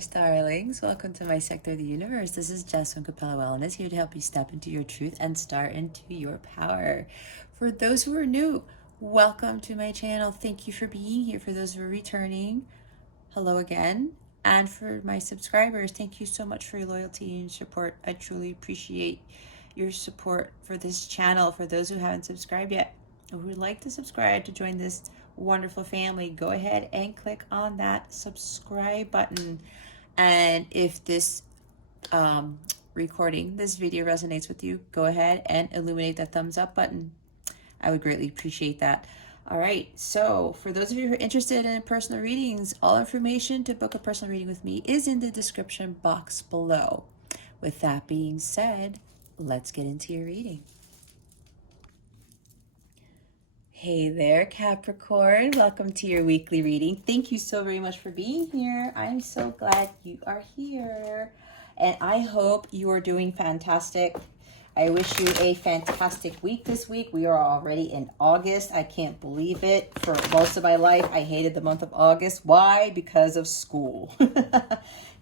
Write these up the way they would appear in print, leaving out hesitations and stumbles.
starlings. Welcome to my sector of the universe. This is Jess from Capella Wellness, here to help you step into your truth and start into your power. For those who are new, welcome to my channel. Thank you for being here. For those who are returning, hello again. And for my subscribers, thank you so much for your loyalty and support. I truly appreciate your support for this channel. For those who haven't subscribed yet, or who would like to subscribe to join this wonderful family, go ahead and click on that subscribe button. And if this this video resonates with you, go ahead and illuminate that thumbs up button. I would greatly appreciate that. All right, so for those of you who are interested in personal readings, all information to book a personal reading with me is in the description box below. With that being said, let's get into your reading. Hey there, Capricorn. Welcome to your weekly reading. Thank you so very much for being here. I'm so glad you are here. And I hope you are doing fantastic. I wish you a fantastic week this week. We are already in August. I can't believe it. For most of my life, I hated the month of August. Why? Because of school.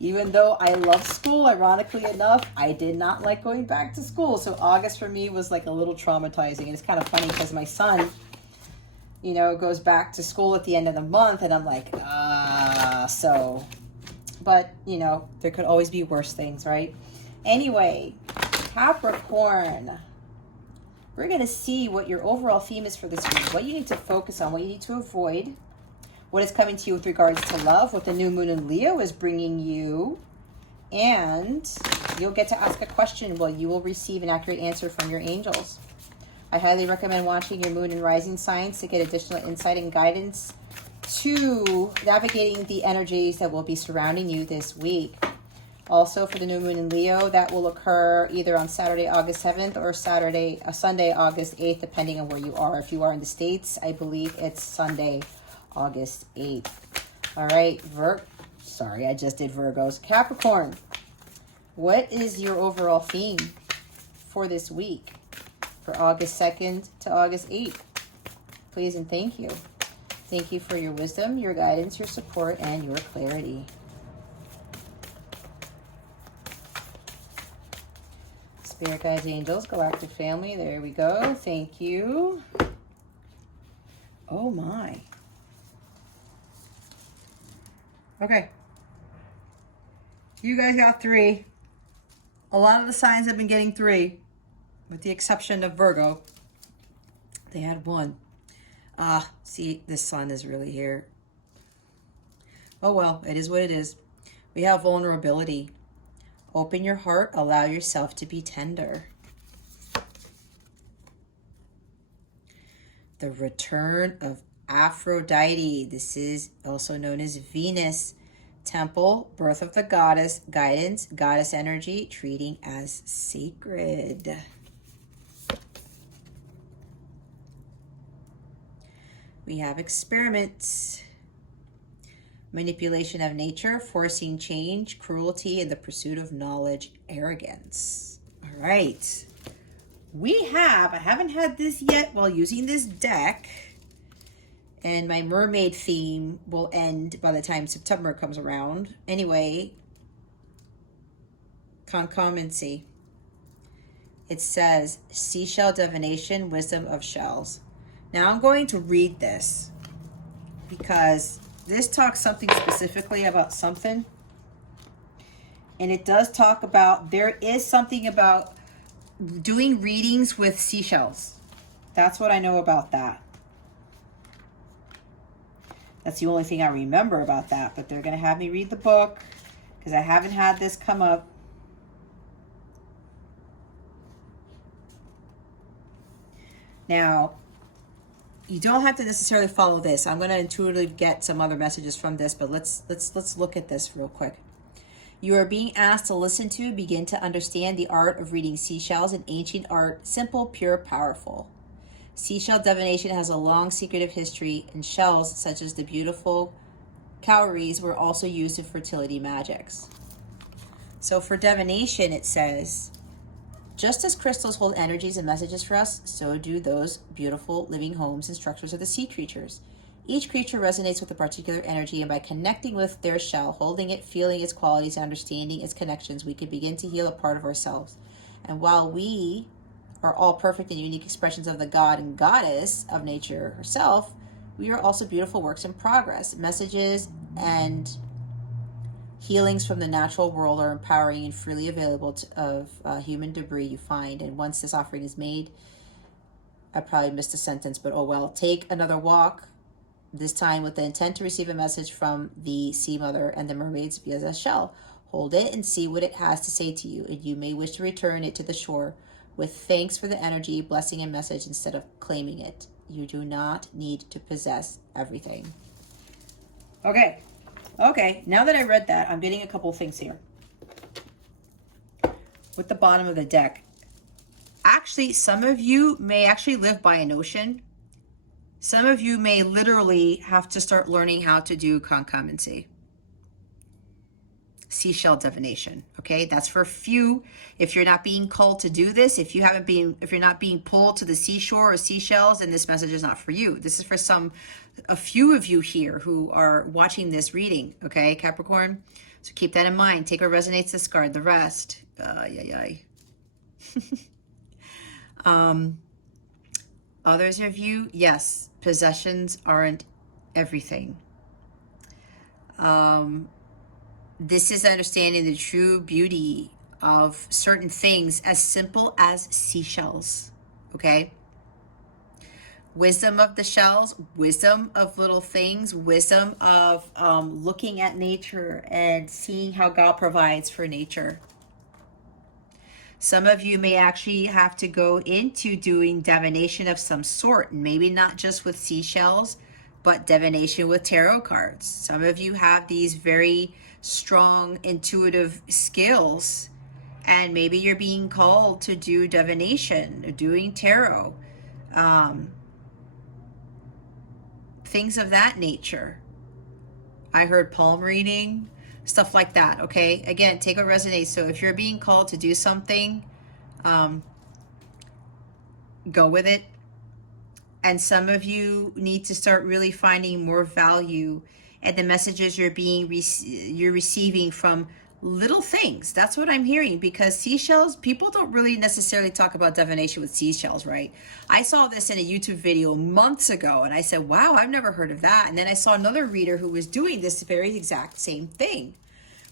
Even though I love school, ironically enough, I did not like going back to school. So August for me was like a little traumatizing. And it's kind of funny because my son, you know, goes back to school at the end of the month, and I'm like, but, you know, there could always be worse things, right? Anyway, Capricorn, we're going to see what your overall theme is for this week, what you need to focus on, what you need to avoid, what is coming to you with regards to love, what the new moon in Leo is bringing you, and you'll get to ask a question. Well, you will receive an accurate answer from your angels. I highly recommend watching your moon and rising signs to get additional insight and guidance to navigating the energies that will be surrounding you this week. Also, for the new moon in Leo, that will occur either on Saturday, August 7th or Sunday, August 8th, depending on where you are. If you are in the States, I believe it's Sunday, August 8th. All right, I just did Virgos. Capricorn, what is your overall theme for this week? For August 2nd to August 8th. Please and thank you. Thank you for your wisdom, your guidance, your support, and your clarity. Spirit guides, angels, galactic family. There we go. Thank you. Oh my. Okay. You guys got 3. A lot of the signs have been getting 3. With the exception of Virgo, they had 1. See, the sun is really here. Oh well, it is what it is. We have vulnerability. Open your heart, allow yourself to be tender. The return of Aphrodite. This is also known as Venus. Temple, birth of the goddess, guidance, goddess energy, treating as sacred. We have experiments, manipulation of nature, forcing change, cruelty, and the pursuit of knowledge, arrogance. All right. I haven't had this yet while using this deck, and my mermaid theme will end by the time September comes around. Anyway, concomitancy. It says, seashell divination, wisdom of shells. Now I'm going to read this because this talks something specifically about something. And it does talk about, there is something about doing readings with seashells. That's what I know about that. That's the only thing I remember about that. But they're going to have me read the book because I haven't had this come up. Now, you don't have to necessarily follow this. I'm going to intuitively get some other messages from this, but let's look at this real quick. You are being asked to listen to, begin to understand the art of reading seashells, an ancient art, simple, pure, powerful. Seashell divination has a long secretive history, and shells, such as the beautiful cowries, were also used in fertility magics. So for divination, it says, just as crystals hold energies and messages for us, so do those beautiful living homes and structures of the sea creatures. Each creature resonates with a particular energy, and by connecting with their shell, holding it, feeling its qualities, and understanding its connections, we can begin to heal a part of ourselves. And while we are all perfect and unique expressions of the God and Goddess of nature herself, we are also beautiful works in progress. Messages and healings from the natural world are empowering and freely available of human debris you find. And once this offering is made, I probably missed a sentence, but oh well. Take another walk, this time with the intent to receive a message from the Sea Mother and the mermaids via the shell. Hold it and see what it has to say to you, and you may wish to return it to the shore with thanks for the energy, blessing, and message instead of claiming it. You do not need to possess everything. Okay, now that I read that, I'm getting a couple things here. With the bottom of the deck, actually, some of you may actually live by an ocean. Some of you may literally have to start learning how to do concommency. Seashell divination. Okay, that's for a few. If you're not being called to do this, if you're not being pulled to the seashore or seashells, then this message is not for you. This is for a few of you here who are watching this reading. Okay, Capricorn. So keep that in mind. Take what resonates, discard the rest. Others of you, yes, possessions aren't everything. This is understanding the true beauty of certain things as simple as seashells, okay? Wisdom of the shells, wisdom of little things, wisdom of looking at nature and seeing how God provides for nature. Some of you may actually have to go into doing divination of some sort, maybe not just with seashells, but divination with tarot cards. Some of you have these very strong intuitive skills, and maybe you're being called to do divination, doing tarot, things of that nature. I heard palm reading, stuff like that. Okay, again, take what resonates. So if you're being called to do something, go with it. And some of you need to start really finding more value in the messages you're receiving from little things. That's what I'm hearing, because seashells, people don't really necessarily talk about divination with seashells, right? I saw this in a YouTube video months ago, and I said, wow, I've never heard of that. And then I saw another reader who was doing this very exact same thing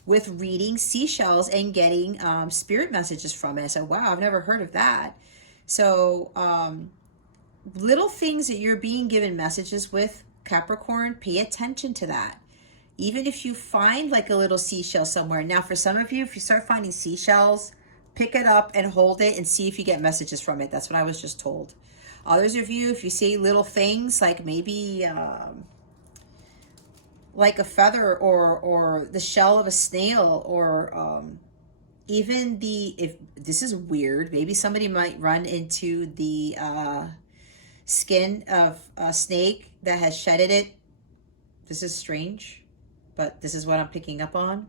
with reading seashells and getting spirit messages from it. I said, wow, I've never heard of that. So little things that you're being given messages with, Capricorn, pay attention to that. Even if you find like a little seashell somewhere. Now, for some of you, if you start finding seashells, pick it up and hold it and see if you get messages from it. That's what I was just told. Others of you, if you see little things like maybe like a feather or the shell of a snail, or even if this is weird, maybe somebody might run into the skin of a snake that has shedded it. This is strange, but this is what I'm picking up on.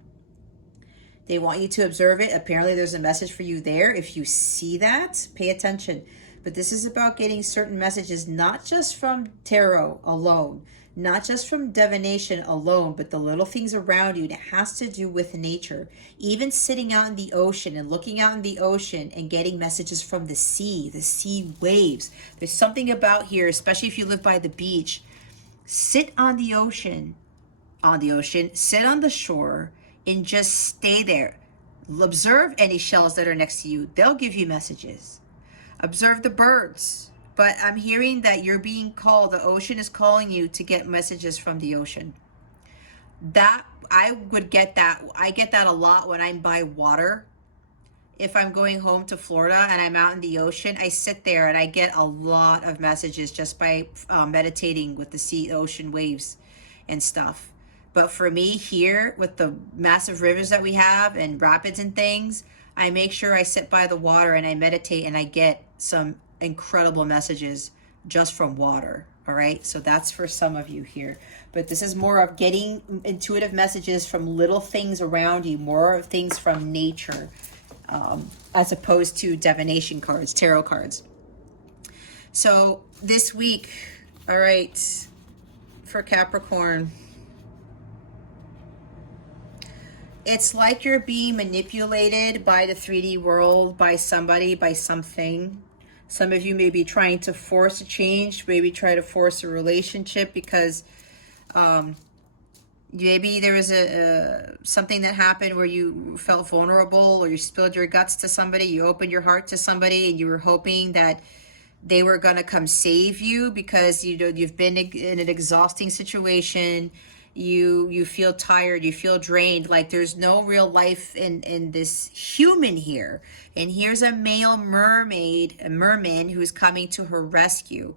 They want you to observe it. Apparently there's a message for you there. If you see that, pay attention. But this is about getting certain messages, not just from tarot alone, not just from divination alone, but the little things around you. And it has to do with nature. Even sitting out in the ocean and looking out in the ocean and getting messages from the sea waves. There's something about here, especially if you live by the beach. Sit on the ocean, sit on the shore, and just stay there. Observe any shells that are next to you. They'll give you messages. Observe the birds. But I'm hearing that you're being called, the ocean is calling you to get messages from the ocean. That, I would get that. I get that a lot when I'm by water. If I'm going home to Florida and I'm out in the ocean, I sit there and I get a lot of messages just by meditating with the ocean waves and stuff. But for me here, with the massive rivers that we have and rapids and things, I make sure I sit by the water and I meditate, and I get some incredible messages just from water. All right, so that's for some of you here. But this is more of getting intuitive messages from little things around you, more of things from nature, as opposed to divination cards, tarot cards. So this week, all right, for Capricorn. It's like you're being manipulated by the 3D world, by somebody, by something. Some of you may be trying to force a change, maybe try to force a relationship because maybe there was something that happened where you felt vulnerable, or you spilled your guts to somebody, you opened your heart to somebody, and you were hoping that they were going to come save you because you've been in an exhausting situation. You feel tired, you feel drained, like there's no real life in this human here. And here's a male merman who's coming to her rescue.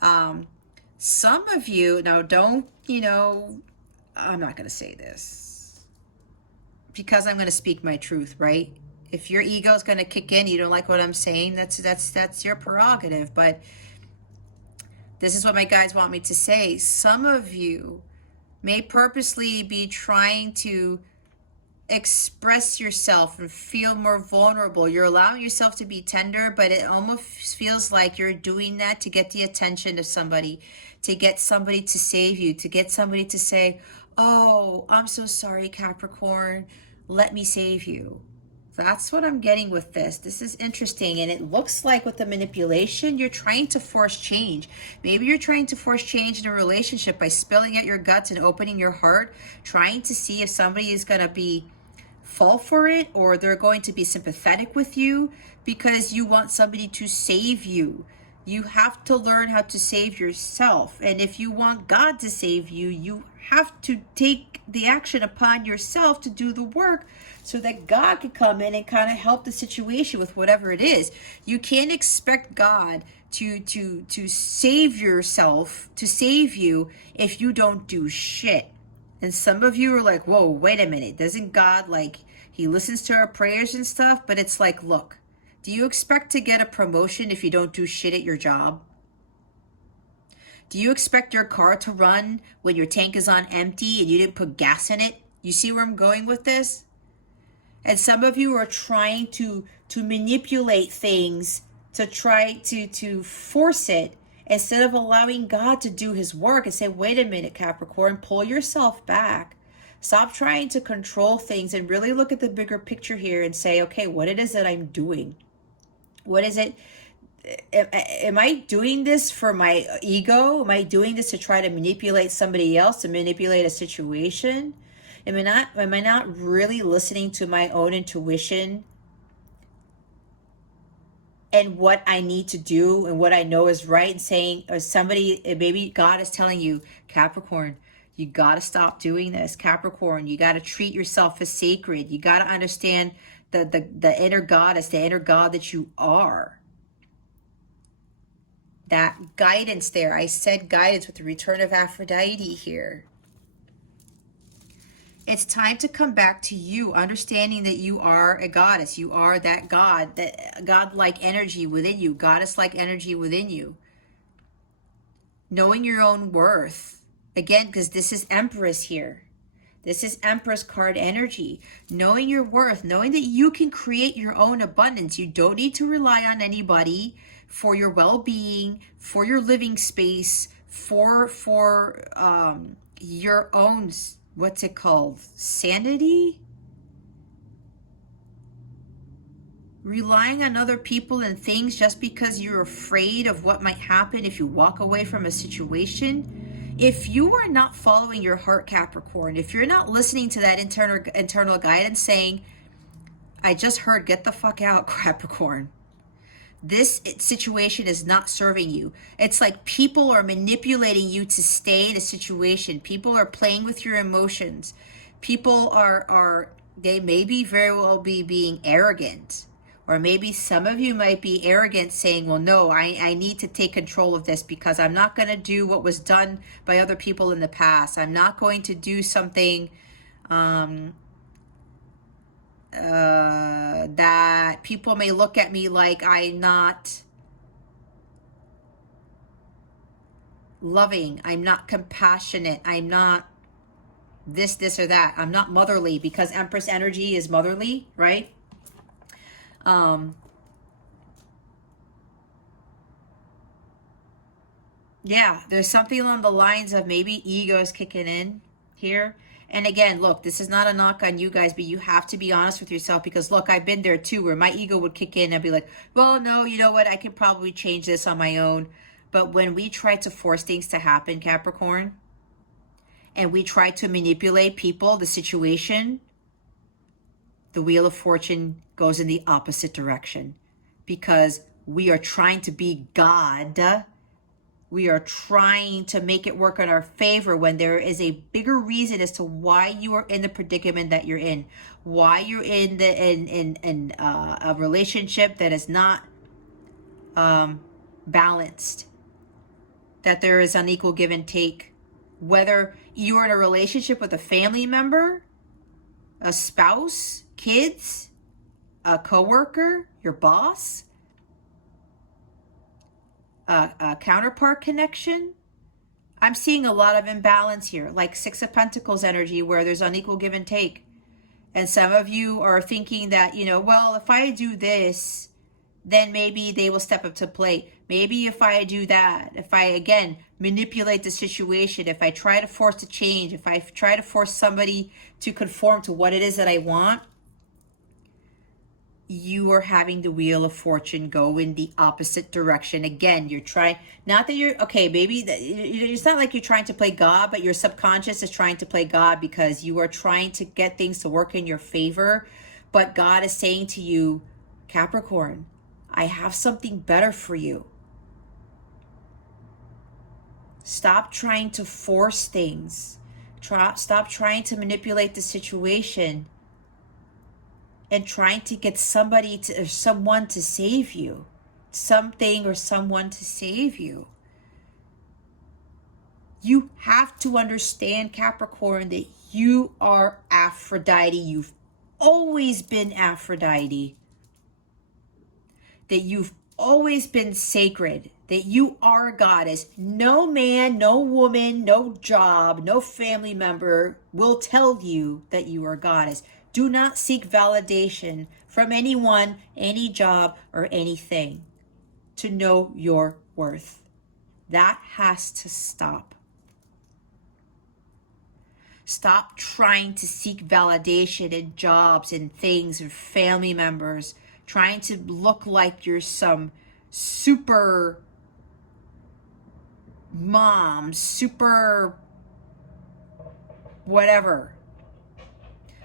Some of you, now don't, I'm not going to say this because I'm going to speak my truth, right? If your ego is going to kick in, you don't like what I'm saying, that's your prerogative. But this is what my guides want me to say. Some of you may purposely be trying to express yourself and feel more vulnerable. You're allowing yourself to be tender, but it almost feels like you're doing that to get the attention of somebody, to get somebody to save you, to get somebody to say, oh, I'm so sorry, Capricorn, let me save you. That's what I'm getting with this. This is interesting. And it looks like with the manipulation, you're trying to force change. Maybe you're trying to force change in a relationship by spilling out your guts and opening your heart, trying to see if somebody is going to fall for it, or they're going to be sympathetic with you because you want somebody to save you. You have to learn how to save yourself. And if you want God to save you, you have to take the action upon yourself to do the work so that God can come in and kind of help the situation with whatever it is. You can't expect God to save yourself, to save you, if you don't do shit. And some of you are like, whoa, wait a minute. Doesn't God, like, he listens to our prayers and stuff? But it's like, look, do you expect to get a promotion if you don't do shit at your job? Do you expect your car to run when your tank is on empty and you didn't put gas in it? You see where I'm going with this? And some of you are trying to manipulate things, to try to force it, instead of allowing God to do his work and say, wait a minute, Capricorn, pull yourself back. Stop trying to control things and really look at the bigger picture here and say, okay, what it is that I'm doing? What is it? Am I doing this for my ego? Am I doing this to try to manipulate somebody else, to manipulate a situation? Am I not really listening to my own intuition and what I need to do and what I know is right, and saying, or somebody, maybe God is telling you, Capricorn, you got to stop doing this. Capricorn, you got to treat yourself as sacred. You got to understand the inner goddess, the inner God that you are. That guidance there. I said guidance with the return of Aphrodite here. It's time to come back to you, understanding that you are a goddess. You are that God, that God-like energy within you, goddess-like energy within you. Knowing your own worth. Again, because this is Empress here. This is Empress card energy. Knowing your worth, knowing that you can create your own abundance. You don't need to rely on anybody for your well-being, for your living space, for your own, what's it called? Sanity? Relying on other people and things just because you're afraid of what might happen if you walk away from a situation. If you are not following your heart, Capricorn, if you're not listening to that internal guidance saying, I just heard, get the fuck out, Capricorn. This situation is not serving you. It's like people are manipulating you to stay in a situation. People are playing with your emotions. People they may be very well be being arrogant. Or maybe some of you might be arrogant, saying, well, no, I need to take control of this because I'm not going to do what was done by other people in the past. I'm not going to do something that people may look at me like I'm not loving, I'm not compassionate, I'm not this or that, I'm not motherly, because Empress energy is motherly, right? Yeah, there's something along the lines of maybe ego is kicking in here. And again, look, this is not a knock on you guys, but you have to be honest with yourself, because look, I've been there too, where my ego would kick in and be like, well, no, you know what? I can probably change this on my own. But when we try to force things to happen, Capricorn, and we try to manipulate people, the situation, the Wheel of Fortune goes in the opposite direction, because we are trying to be God. We are trying to make it work in our favor when there is a bigger reason as to why you are in the predicament that you're in, why you're in a relationship that is not balanced, that there is unequal give and take. Whether you're in a relationship with a family member, a spouse, kids, a coworker, your boss, a counterpart connection. I'm seeing a lot of imbalance here, like Six of Pentacles energy, where there's unequal give and take. And some of you are thinking that, you know, well, if I do this, then maybe they will step up to plate. Maybe if I do that, if I, again, manipulate the situation, if I try to force a change, if I try to force somebody to conform to what it is that I want, you are having the Wheel of Fortune go in the opposite direction. Again, you're trying, not that you're, okay, maybe it's not like you're trying to play God, but your subconscious is trying to play God, because you are trying to get things to work in your favor. But God is saying to you, Capricorn, I have something better for you. Stop trying to force things. Stop trying to manipulate the situation and trying to get somebody to, or someone to save you. Something or someone to save you. You have to understand, Capricorn, that you are Aphrodite. You've always been Aphrodite. That you've always been sacred. That you are a goddess. No man, no woman, no job, no family member will tell you that you are a goddess. Do not seek validation from anyone, any job, or anything to know your worth. That has to stop. Stop trying to seek validation in jobs and things and family members, trying to look like you're some super mom, super whatever.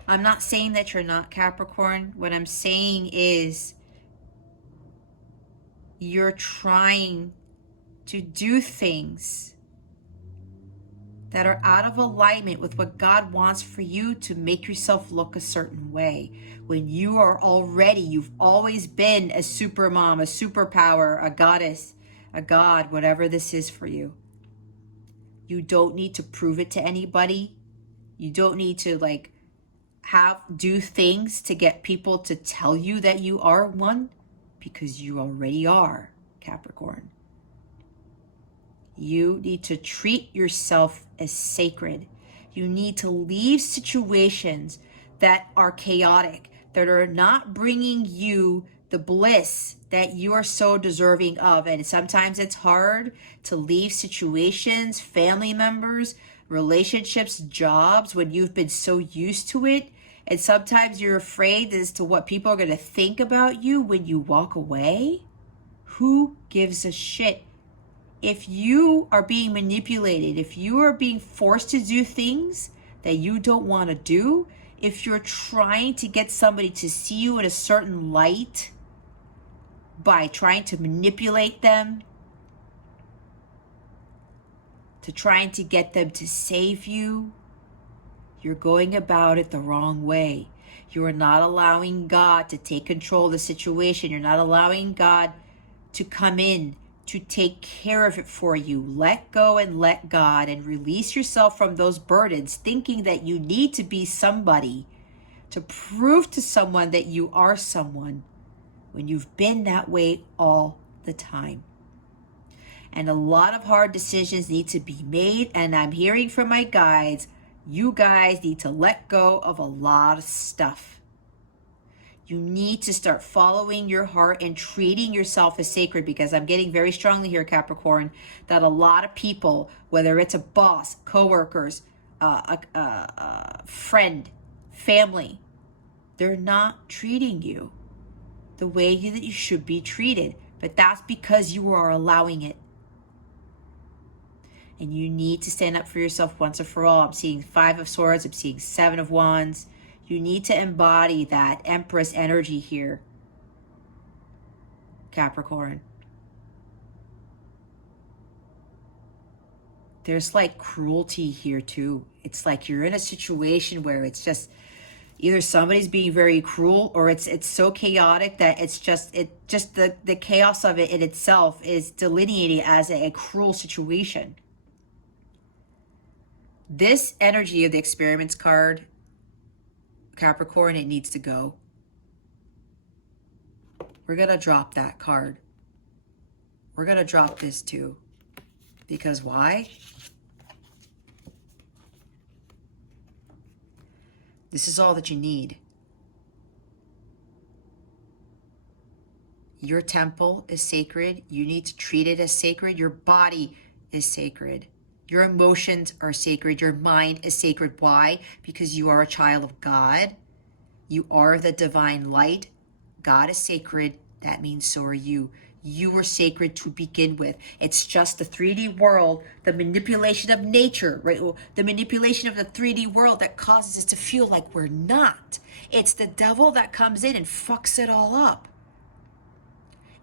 I'm not saying that you're not, Capricorn. What I'm saying is you're trying to do things that are out of alignment with what God wants for you to make yourself look a certain way. When you are already, you've always been a super mom, a superpower, a goddess, a god, whatever this is for you. You don't need to prove it to anybody. You don't need to do things to get people to tell you that you are one, because you already are, Capricorn. You need to treat yourself as sacred. You need to leave situations that are chaotic, that are not bringing you the bliss that you are so deserving of. And sometimes it's hard to leave situations, family members, relationships, jobs, when you've been so used to it. And sometimes you're afraid as to what people are going to think about you when you walk away. Who gives a shit? If you are being manipulated, if you are being forced to do things that you don't want to do, if you're trying to get somebody to see you in a certain light by trying to manipulate them, to trying to get them to save you, you're going about it the wrong way. You are not allowing God to take control of the situation. You're not allowing God to come in to take care of it for you. Let go and let God, and release yourself from those burdens, thinking that you need to be somebody to prove to someone that you are someone, when you've been that way all the time. And a lot of hard decisions need to be made, and I'm hearing from my guides, you guys need to let go of a lot of stuff. You need to start following your heart and treating yourself as sacred, because I'm getting very strongly here, Capricorn, that a lot of people, whether it's a boss, coworkers, a friend, family, they're not treating you the way that you should be treated. But that's because you are allowing it. And you need to stand up for yourself once and for all. I'm seeing 5 of Swords. I'm seeing 7 of Wands. You need to embody that Empress energy here, Capricorn. There's like cruelty here too. It's like you're in a situation where it's just either somebody's being very cruel, or it's so chaotic that it's just the chaos of it in itself is delineated as a cruel situation. This energy of the experiments card, Capricorn, it needs to go. We're going to drop that card. We're going to drop this too. Because why? This is all that you need. Your temple is sacred. You need to treat it as sacred. Your body is sacred. Your emotions are sacred. Your mind is sacred. Why? Because you are a child of God. You are the divine light. God is sacred. That means so are you. You were sacred to begin with. It's just the 3D world, the manipulation of nature, right? The manipulation of the 3D world that causes us to feel like we're not. It's the devil that comes in and fucks it all up.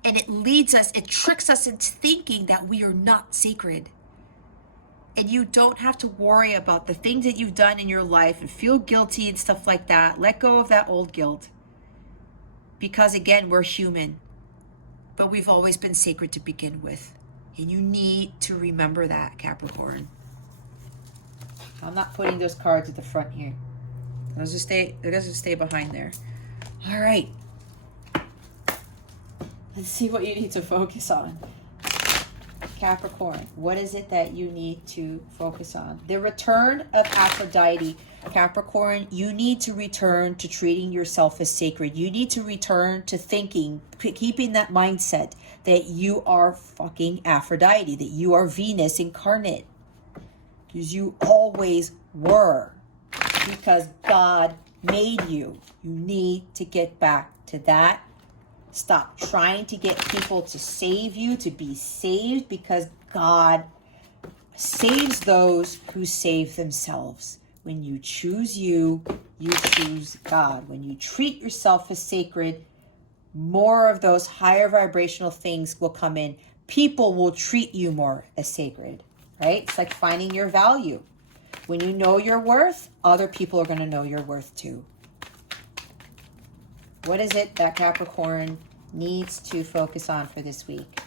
And it leads us, it tricks us into thinking that we are not sacred. And you don't have to worry about the things that you've done in your life and feel guilty and stuff like that. Let go of that old guilt. Because again, we're human. But we've always been sacred to begin with. And you need to remember that, Capricorn. I'm not putting those cards at the front here. Those will stay behind there. All right. Let's see what you need to focus on. Capricorn, what is it that you need to focus on? The return of Aphrodite. Capricorn, you need to return to treating yourself as sacred. You need to return to thinking, keeping that mindset that you are fucking Aphrodite, that you are Venus incarnate. Because you always were. Because God made you. You need to get back to that. Stop trying to get people to save you, to be saved, because God saves those who save themselves. When you choose you, you choose God. When you treat yourself as sacred, more of those higher vibrational things will come in. People will treat you more as sacred, right? It's like finding your value. When you know your worth, other people are going to know your worth too. What is it that Capricorn needs to focus on for this week?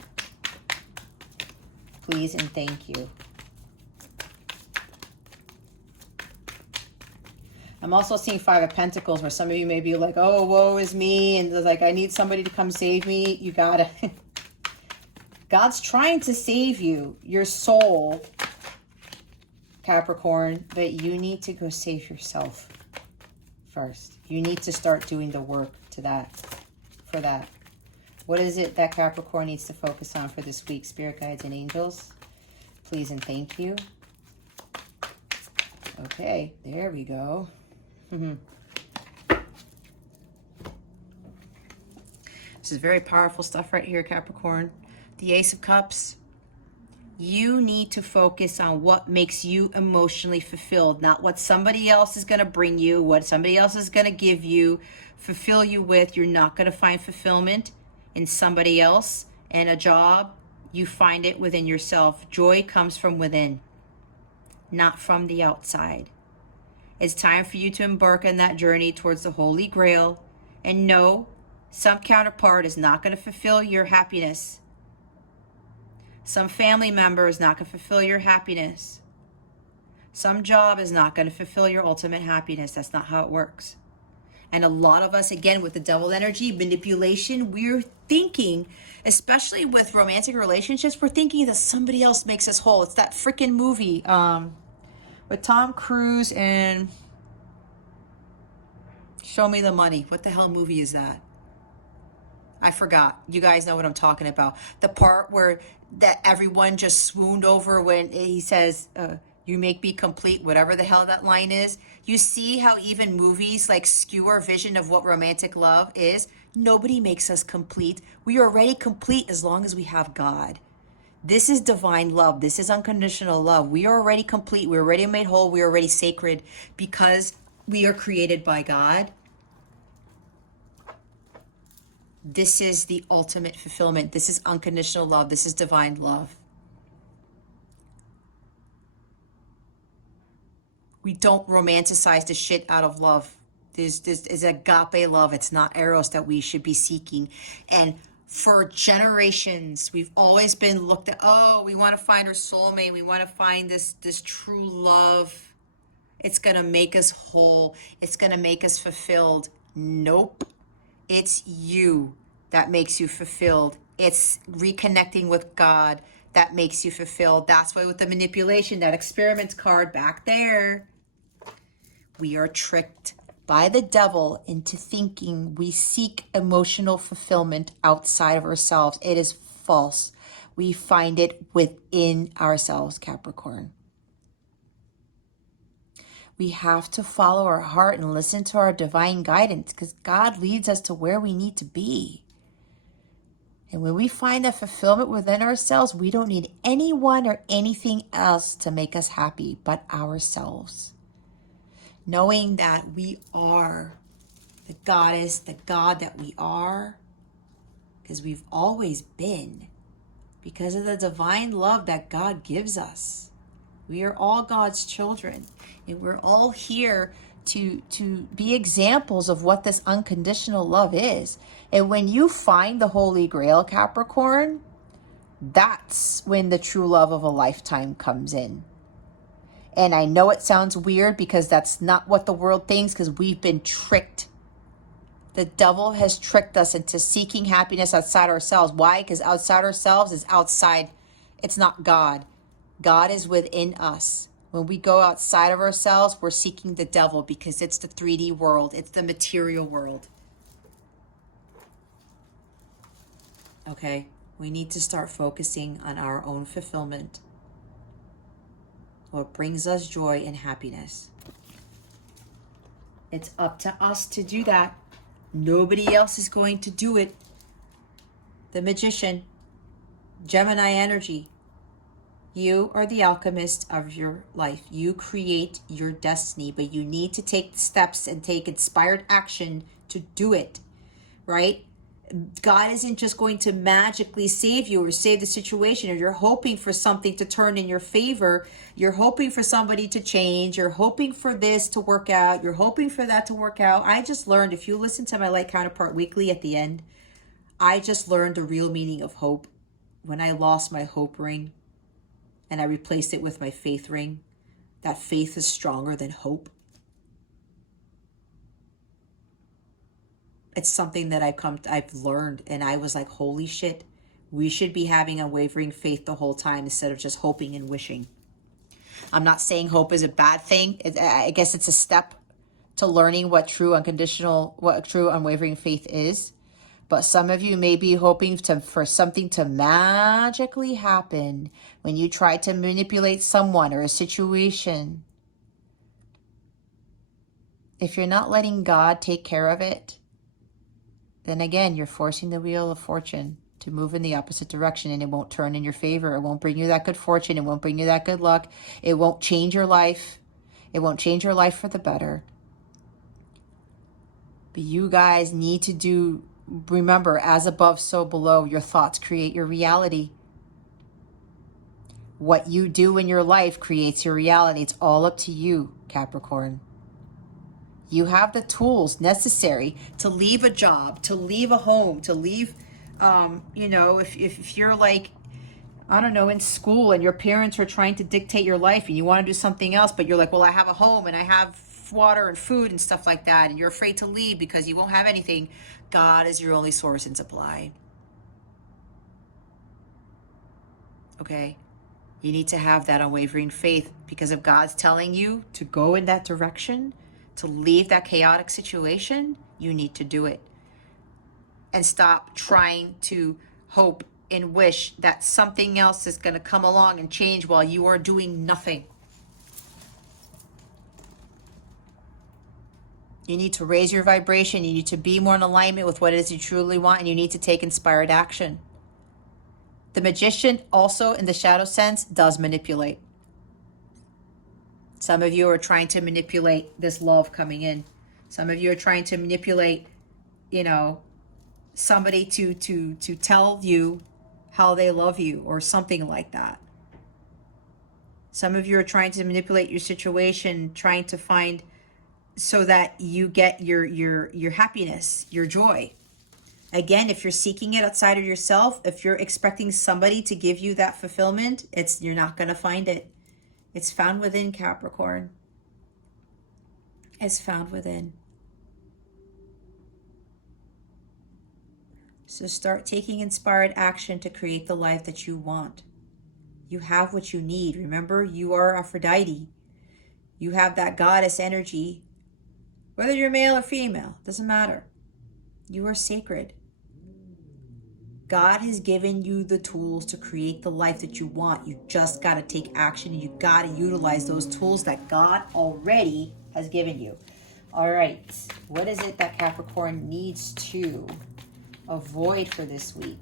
Please and thank you. I'm also seeing 5 of Pentacles, where some of you may be like, oh, woe is me, and like, I need somebody to come save me. You gotta. God's trying to save you, your soul, Capricorn, but you need to go save yourself first. You need to start doing the work for that. What is it that Capricorn needs to focus on for this week? Spirit guides and angels, please and thank you. Okay, there we go. This is very powerful stuff right here, Capricorn. The Ace of Cups. You need to focus on what makes you emotionally fulfilled, not what somebody else is going to bring you, what somebody else is going to give you, fulfill you with. You're not going to find fulfillment in somebody else and a job. You find it within yourself. Joy comes from within, not from the outside. It's time for you to embark on that journey towards the Holy Grail. And no, some counterpart is not going to fulfill your happiness. Some family member is not going to fulfill your happiness. Some job is not going to fulfill your ultimate happiness. That's not how it works. And a lot of us, again, with the devil energy, manipulation, we're thinking, especially with romantic relationships, we're thinking that somebody else makes us whole. It's that freaking movie with Tom Cruise and Show me the money. What the hell movie is that? I forgot. You guys know what I'm talking about. The part where that everyone just swooned over when he says, you make me complete, whatever the hell that line is. You see how even movies like skew our vision of what romantic love is? Nobody makes us complete. We are already complete as long as we have God. This is divine love. This is unconditional love. We are already complete. We're already made whole. We're already sacred because we are created by God. This is the ultimate fulfillment. This is unconditional love. This is divine love. We don't romanticize the shit out of love. There's agape love. It's not eros that we should be seeking. And for generations, we've always been looked at, oh, we want to find our soulmate. We want to find this true love. It's going to make us whole. It's going to make us fulfilled. Nope. It's you that makes you fulfilled. It's reconnecting with God that makes you fulfilled. That's why with the manipulation, that experiments card back there, we are tricked by the devil into thinking we seek emotional fulfillment outside of ourselves. It is false. We find it within ourselves, Capricorn. We have to follow our heart and listen to our divine guidance because God leads us to where we need to be. And when we find that fulfillment within ourselves, we don't need anyone or anything else to make us happy but ourselves. Knowing that we are the goddess, the God that we are, because we've always been, because of the divine love that God gives us. We are all God's children, and we're all here to be examples of what this unconditional love is. And when you find the Holy Grail, Capricorn, that's when the true love of a lifetime comes in. And I know it sounds weird because that's not what the world thinks, because we've been tricked. The devil has tricked us into seeking happiness outside ourselves. Why? Because outside ourselves is outside. It's not God. God is within us. When we go outside of ourselves, we're seeking the devil because it's the 3D world. It's the material world. Okay? We need to start focusing on our own fulfillment. What brings us joy and happiness. It's up to us to do that. Nobody else is going to do it. The Magician, Gemini energy. You are the alchemist of your life. You create your destiny, but you need to take steps and take inspired action to do it, right? God isn't just going to magically save you or save the situation, or you're hoping for something to turn in your favor. You're hoping for somebody to change. You're hoping for this to work out. You're hoping for that to work out. I just learned, if you listen to my Light Counterpart Weekly at the end, I just learned the real meaning of hope when I lost my hope ring and I replaced it with my faith ring. That faith is stronger than hope. It's something that I've learned, and I was like, holy shit, we should be having unwavering faith the whole time instead of just hoping and wishing. I'm not saying hope is a bad thing. I guess it's a step to learning what true unwavering faith is. But some of you may be hoping for something to magically happen when you try to manipulate someone or a situation. If you're not letting God take care of it, then again, you're forcing the wheel of fortune to move in the opposite direction, and it won't turn in your favor. It won't bring you that good fortune. It won't bring you that good luck. It won't change your life. It won't change your life for the better. But you guys need to remember, as above, so below. Your thoughts create your reality. What you do in your life creates your reality. It's all up to you, Capricorn. You have the tools necessary to leave a job, to leave a home, to leave, if you're like, I don't know, in school and your parents are trying to dictate your life and you want to do something else, but you're like, well, I have a home and I have water and food and stuff like that, and you're afraid to leave because you won't have anything. God is your only source and supply. Okay? You need to have that unwavering faith, because if God's telling you to go in that direction, to leave that chaotic situation, you need to do it. And stop trying to hope and wish that something else is going to come along and change while you are doing nothing. You need to raise your vibration. You need to be more in alignment with what it is you truly want, and you need to take inspired action. The Magician also, in the shadow sense, does manipulate. Some of you are trying to manipulate this love coming in. Some of you are trying to manipulate, you know, somebody to tell you how they love you or something like that. Some of you are trying to manipulate your situation, trying to find so that you get your happiness, your joy. Again, if you're seeking it outside of yourself, if you're expecting somebody to give you that fulfillment, you're not going to find it. It's found within, Capricorn. It's found within. So start taking inspired action to create the life that you want. You have what you need. Remember, you are Aphrodite. You have that goddess energy. Whether you're male or female, doesn't matter. You are sacred. God has given you the tools to create the life that you want. You just got to take action, and you got to utilize those tools that God already has given you. All right. What is it that Capricorn needs to avoid for this week?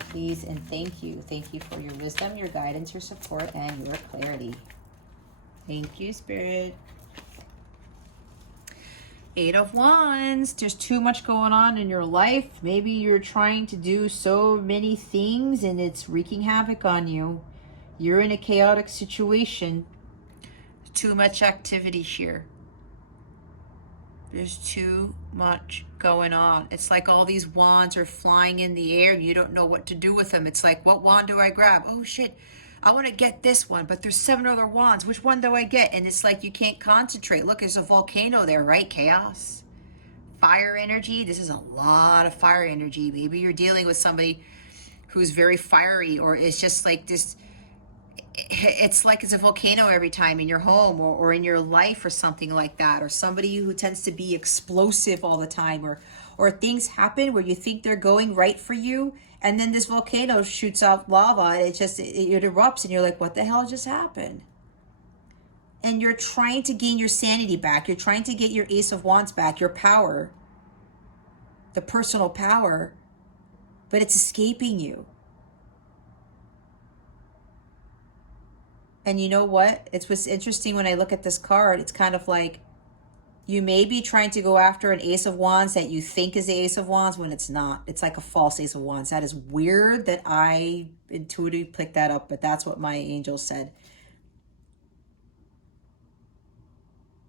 Please and thank you. Thank you for your wisdom, your guidance, your support, and your clarity. Thank you, Spirit. 8 of Wands. There's too much going on in your life. Maybe you're trying to do so many things and it's wreaking havoc on you. You're in a chaotic situation. Too much activity here. There's too much going on. It's like all these wands are flying in the air and you don't know what to do with them. It's like, what wand do I grab? Oh shit, I want to get this one, but there's 7 other wands. Which one do I get? And it's like you can't concentrate. Look, there's a volcano there, right? Chaos. Fire energy. This is a lot of fire energy. Maybe you're dealing with somebody who's very fiery, or it's just like this. It's like it's a volcano every time in your home or in your life or something like that. Or somebody who tends to be explosive all the time, or things happen where you think they're going right for you, and then this volcano shoots out lava and it erupts and you're like, what the hell just happened? And you're trying to gain your sanity back. You're trying to get your Ace of Wands back, your power, the personal power, but it's escaping you. And you know what? It's what's interesting when I look at this card. It's kind of like you may be trying to go after an Ace of Wands that you think is the Ace of Wands when it's not. It's like a false Ace of Wands. That is weird that I intuitively picked that up, but that's what my angel said.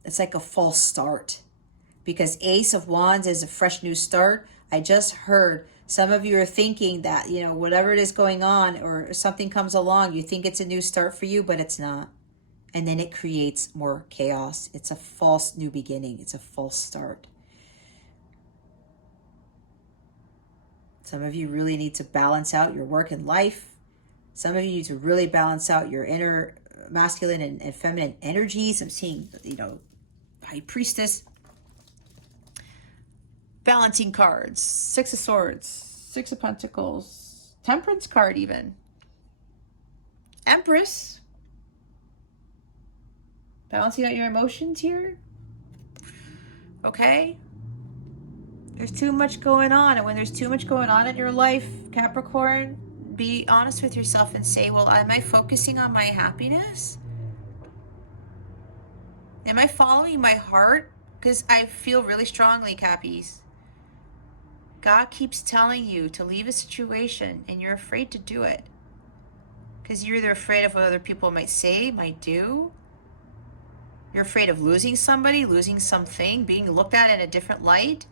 It's like a false start, because Ace of Wands is a fresh new start. I just heard some of you are thinking that, you know, whatever it is going on or something comes along, you think it's a new start for you, but it's not. And then it creates more chaos. It's a false new beginning. It's a false start. Some of you really need to balance out your work and life. Some of you need to really balance out your inner masculine and feminine energies. I'm seeing, you know, High Priestess. Balancing cards. 6 of Swords. 6 of Pentacles. Temperance card even. Empress. Balancing out your emotions here. Okay. There's too much going on. And when there's too much going on in your life, Capricorn, be honest with yourself and say, well, am I focusing on my happiness? Am I following my heart? Because I feel really strongly, Cappies. God keeps telling you to leave a situation and you're afraid to do it. Because you're either afraid of what other people might say, might do. You're afraid of losing somebody, losing something, being looked at in a different light.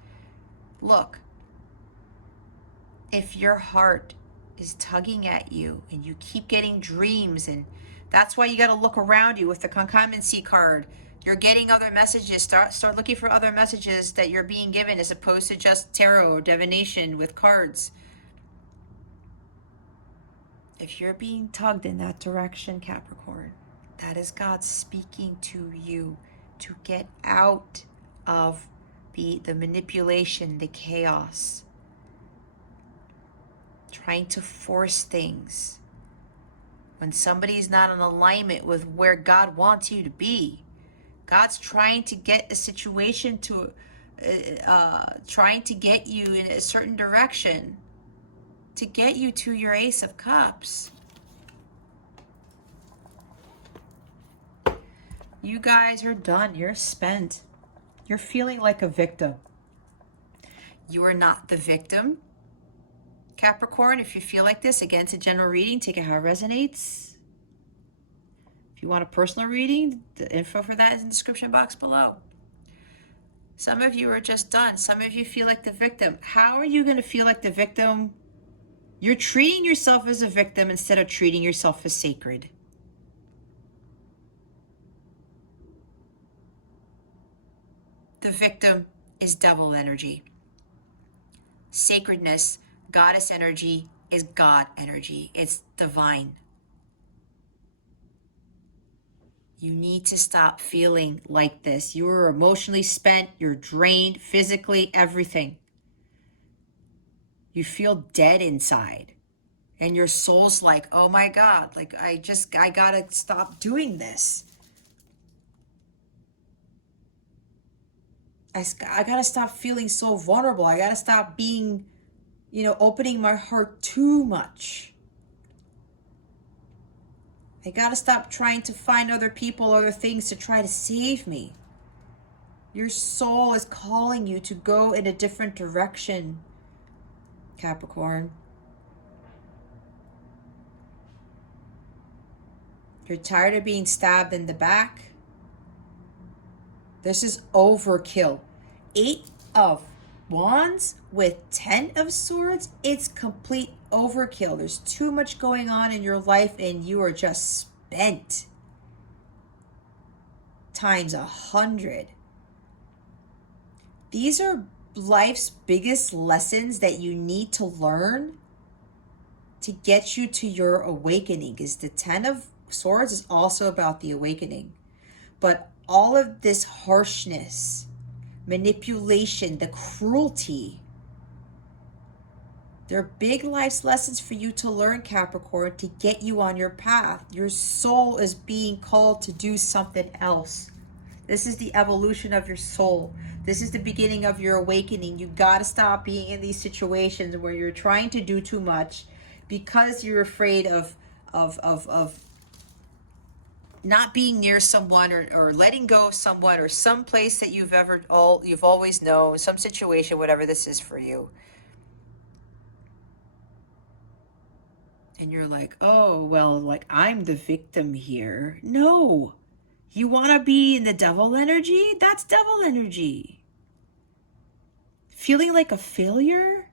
Look, if your heart is tugging at you and you keep getting dreams, and that's why you got to look around you with the concommency card. You're getting other messages. Start looking for other messages that you're being given, as opposed to just tarot or divination with cards. If you're being tugged in that direction, Capricorn, that is God speaking to you. to get out of the manipulation, the chaos, trying to force things when somebody's not in alignment with where God wants you to be. God's trying to get a situation to, trying to get you in a certain direction, to get you to your Ace of Cups. You guys are done. You're spent. You're feeling like a victim. You are not the victim. Capricorn, if you feel like this, again, it's a general reading. Take it how it resonates. If you want a personal reading, the info for that is in the description box below. Some of you are just done. Some of you feel like the victim. How are you going to feel like the victim? You're treating yourself as a victim instead of treating yourself as sacred. The victim is devil energy. Sacredness, goddess energy, is God energy. It's divine. You need to stop feeling like this. You are emotionally spent. You're drained, physically, everything. You feel dead inside. And your soul's like, oh my God, like I gotta stop doing this. I gotta stop feeling so vulnerable. I gotta stop being, opening my heart too much. I gotta stop trying to find other people, other things to try to save me. Your soul is calling you to go in a different direction, Capricorn. You're tired of being stabbed in the back. This is overkill. 8 of Wands with 10 of Swords. It's complete overkill. There's too much going on in your life and you are just spent. Times 100. These are life's biggest lessons that you need to learn to get you to your awakening. Because the 10 of Swords is also about the awakening. But all of this harshness, manipulation, the cruelty, they're big life's lessons for you to learn, Capricorn, to get you on your path. Your soul is being called to do something else. This is the evolution of your soul. This is the beginning of your awakening. You got to stop being in these situations where you're trying to do too much because you're afraid of not being near someone or letting go of someone or some place that you've always known, some situation, whatever this is for you. And you're like, oh, well, like I'm the victim here. No, you want to be in the devil energy? That's devil energy. Feeling like a failure?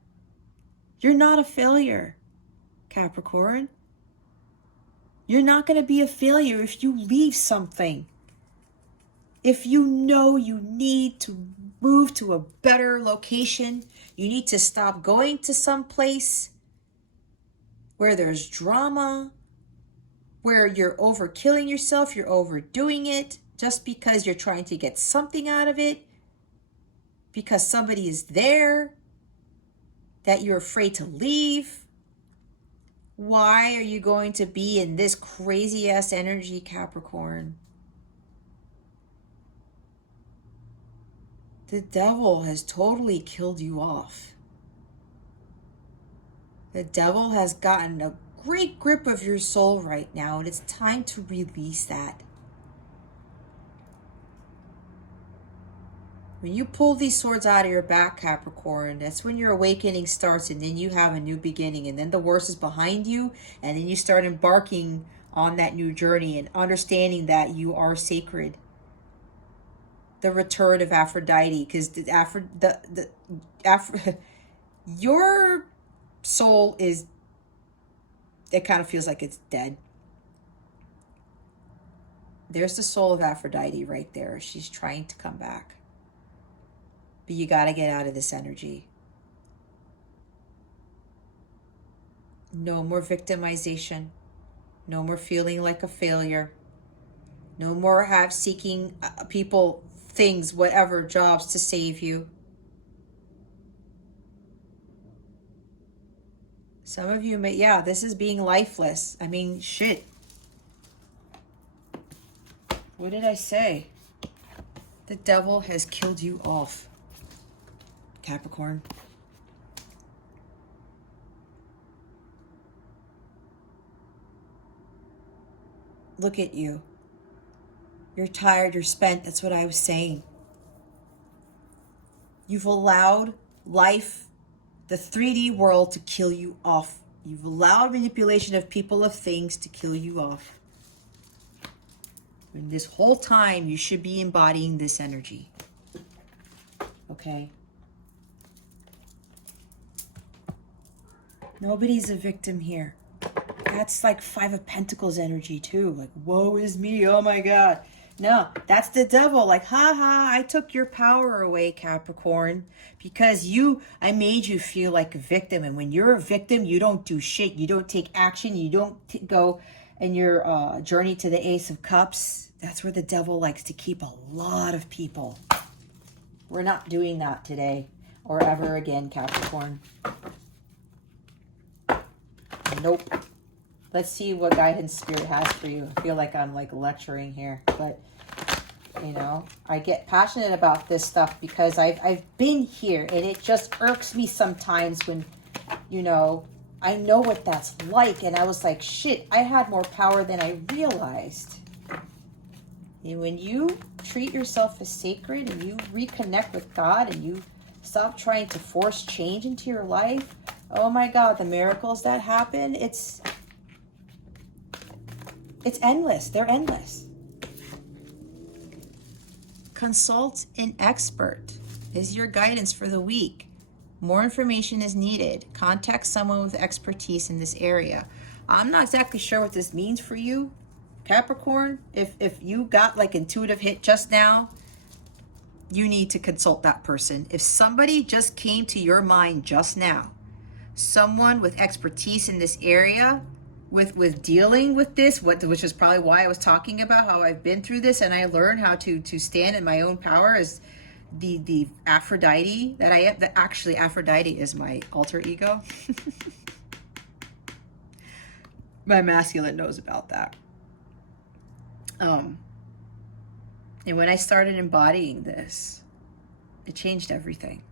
You're not a failure, Capricorn. You're not going to be a failure if you leave something. If you know you need to move to a better location, you need to stop going to some place where there's drama, where you're overkilling yourself, you're overdoing it just because you're trying to get something out of it, because somebody is there that you're afraid to leave. Why are you going to be in this crazy ass energy, Capricorn? The devil has totally killed you off. The devil has gotten a great grip of your soul right now, and it's time to release that. When you pull these swords out of your back, Capricorn, that's when your awakening starts, and then you have a new beginning, and then the worst is behind you, and then you start embarking on that new journey and understanding that you are sacred. The return of Aphrodite, because your soul is, it kind of feels like it's dead. There's the soul of Aphrodite right there. She's trying to come back. But you got to get out of this energy. No more victimization. No more feeling like a failure. No more have seeking people, things, whatever, jobs to save you. Some of you may, yeah, this is being lifeless. I mean, shit. What did I say? The devil has killed you off, Capricorn. Look at you. You're tired, you're spent. That's what I was saying. You've allowed life, the 3D world, to kill you off. You've allowed manipulation of people, of things, to kill you off. And this whole time, you should be embodying this energy. Okay? Nobody's a victim here. That's like 5 of Pentacles energy too. Like, woe is me, oh my God. No, that's the devil. Like, ha ha, I took your power away, Capricorn. Because I made you feel like a victim. And when you're a victim, you don't do shit. You don't take action. You don't go in your journey to the Ace of Cups. That's where the devil likes to keep a lot of people. We're not doing that today or ever again, Capricorn. Nope. Let's see what guidance spirit has for you. I feel like I'm like lecturing here, but you know, I get passionate about this stuff because I've been here, and it just irks me sometimes when, you know, I know what that's like, and I was like, shit, I had more power than I realized. And when you treat yourself as sacred and you reconnect with God and you stop trying to force change into your life, oh my God, the miracles that happen, it's endless. They're endless. Consult an expert is your guidance for the week. More information is needed. Contact someone with expertise in this area. I'm not exactly sure what this means for you, Capricorn. If you got like intuitive hit just now, you need to consult that person. If somebody just came to your mind just now, someone with expertise in this area, with dealing with this, which is probably why I was talking about how I've been through this, and I learned how to stand in my own power as the Aphrodite that I am. That actually Aphrodite is my alter ego. My masculine knows about that. And when I started embodying this, it changed everything.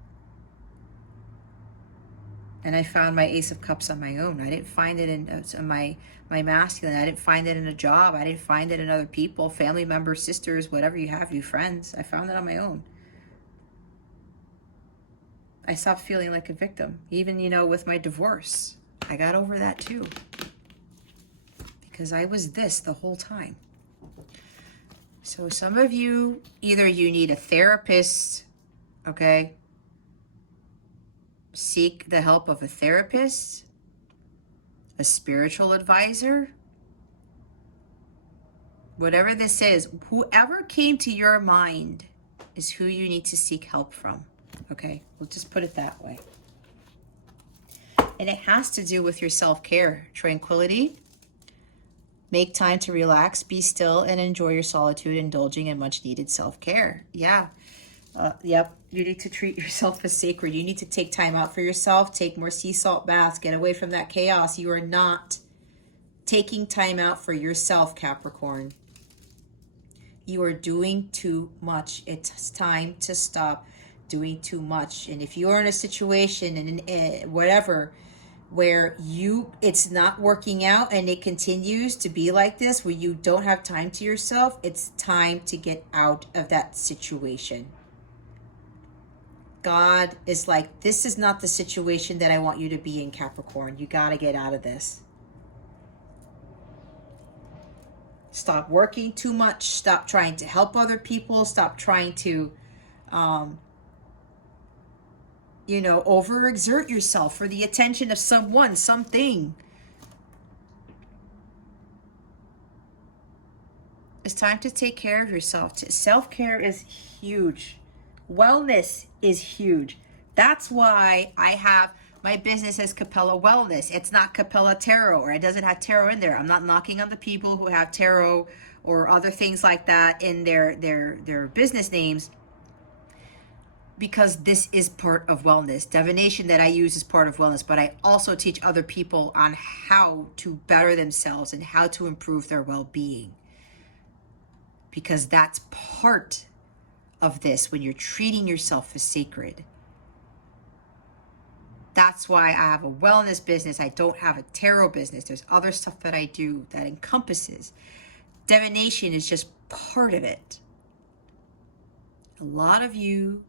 And I found my Ace of Cups on my own. I didn't find it in my masculine. I didn't find it in a job. I didn't find it in other people, family members, sisters, whatever you have, you friends. I found it on my own. I stopped feeling like a victim. Even, you know, with my divorce, I got over that too. Because I was this the whole time. So some of you, either you need a therapist, okay? Seek the help of a therapist, a spiritual advisor, whatever this is. Whoever came to your mind is who you need to seek help from. Okay, we'll just put it that way. And it has to do with your self-care, tranquility. Make time to relax, be still, and enjoy your solitude, indulging in much needed self-care. Yeah. Yep. You need to treat yourself as sacred. You need to take time out for yourself. Take more sea salt baths. Get away from that chaos. You are not taking time out for yourself, Capricorn. You are doing too much. It's time to stop doing too much. And if you are in a situation and whatever, where it's not working out and it continues to be like this, where you don't have time to yourself, it's time to get out of that situation. God is like, this is not the situation that I want you to be in, Capricorn. You got to get out of this. Stop working too much. Stop trying to help other people. Stop trying to, overexert yourself for the attention of someone, something. It's time to take care of yourself. Self-care is huge. Wellness is huge. That's why I have my business as Capella Wellness. It's not Capella Tarot, or it doesn't have tarot in there. I'm not knocking on the people who have tarot or other things like that in their business names, because this is part of wellness. Divination that I use is part of wellness, but I also teach other people on how to better themselves and how to improve their well-being, because that's part of this when you're treating yourself as sacred. That's why I have a wellness business. I don't have a tarot business. There's other stuff that I do that encompasses. Divination is just part of it. A lot of you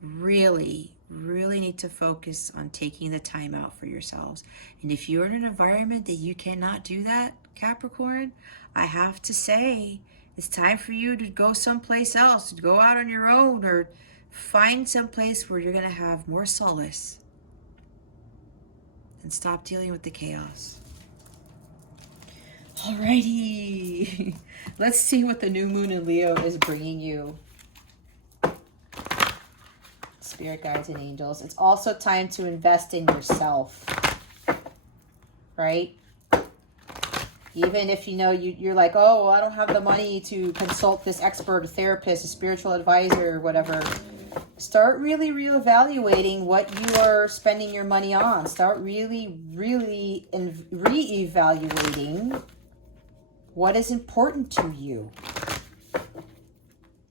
really need to focus on taking the time out for yourselves. And if you're in an environment that you cannot do that, Capricorn, I have to say, it's time for you to go someplace else, to go out on your own, or find some place where you're going to have more solace and stop dealing with the chaos. Alrighty, let's see what the new moon in Leo is bringing you. Spirit guides and angels. It's also time to invest in yourself, right? Even if you know you're like, oh, I don't have the money to consult this expert, a therapist, a spiritual advisor, or whatever. Start really reevaluating what you are spending your money on. Start really reevaluating what is important to you.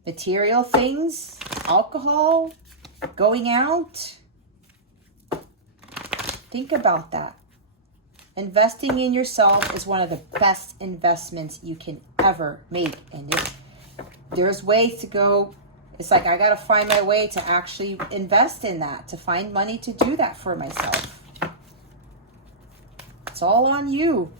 Material things, alcohol, going out. Think about that. Investing in yourself is one of the best investments you can ever make. And there's ways to go. It's like, I got to find my way to actually invest in that, to find money to do that for myself. It's all on you.